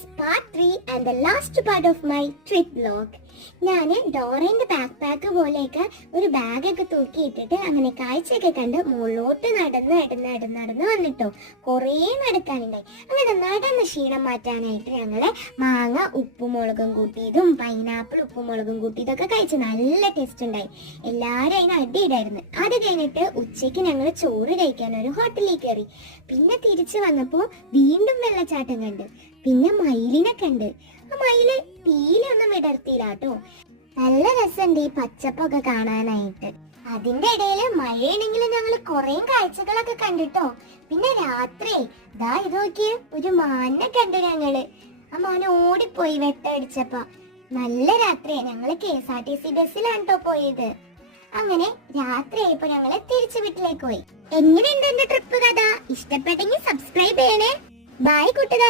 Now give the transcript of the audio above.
is part 3 and the last part of my trip vlog. ഞാൻ ഡോറേന്റെ back pack പോലെയൊക്കെ ഒരു ബാഗൊക്കെ തൂക്കിയിട്ടിട്ട് അങ്ങനെ കാഴ്ചയൊക്കെ കണ്ട് മുകളിലോട്ട് നടന്ന് വന്നിട്ടോ. കുറേ നടക്കാനുണ്ടായി. അങ്ങനെ നടന്ന് ക്ഷീണം മാറ്റാനായിട്ട് ഞങ്ങള് മാങ്ങ ഉപ്പുമുളകും കൂട്ടിയതും പൈനാപ്പിൾ ഉപ്പുമുളകും കൂട്ടിയതൊക്കെ കഴിച്ച് നല്ല ടേസ്റ്റ് ഉണ്ടായി. എല്ലാവരും അതിന് അടിയിടായിരുന്നു. അത് കഴിഞ്ഞിട്ട് ഉച്ചയ്ക്ക് ഞങ്ങൾ ചോറ് കഴിക്കാൻ ഒരു ഹോട്ടലിൽ കയറി. പിന്നെ തിരിച്ചു വന്നപ്പോൾ വീണ്ടും വെള്ളച്ചാട്ടം കണ്ട്. പിന്നെ മയിലിനെ കണ്ട്. ആ മയില് പീലൊന്നും വിടർത്തിയില്ല കേട്ടോ. നല്ല രസമുണ്ട് ഈ പച്ചപ്പൊക്കെ കാണാനായിട്ട്. അതിന്റെ ഇടയില് മഴയാണെങ്കിലും ഞങ്ങൾ കുറെ കാഴ്ചകളൊക്കെ കണ്ടിട്ടോ. പിന്നെ രാത്രി ദാ ഇത് നോക്കിയേ, ഒരു മാനിനെ കണ്ടു ഞങ്ങള്. ആ മാന ഓടിപ്പോയി വെട്ടടിച്ചപ്പോ. നല്ല രാത്രിയായി. ഞങ്ങള് KSRTC ബസ്സിലാണ് കേട്ടോ പോയത്. അങ്ങനെ രാത്രി ആയപ്പോ ഞങ്ങള് തിരിച്ചു വീട്ടിലേക്ക് പോയി. എങ്ങനെയുണ്ട് എന്റെ ട്രിപ്പ് കഥ? ഇഷ്ടപ്പെട്ടെങ്കിൽ സബ്സ്ക്രൈബ് ചെയ്യണേ. ബൈ കൂട്ടുകാർ.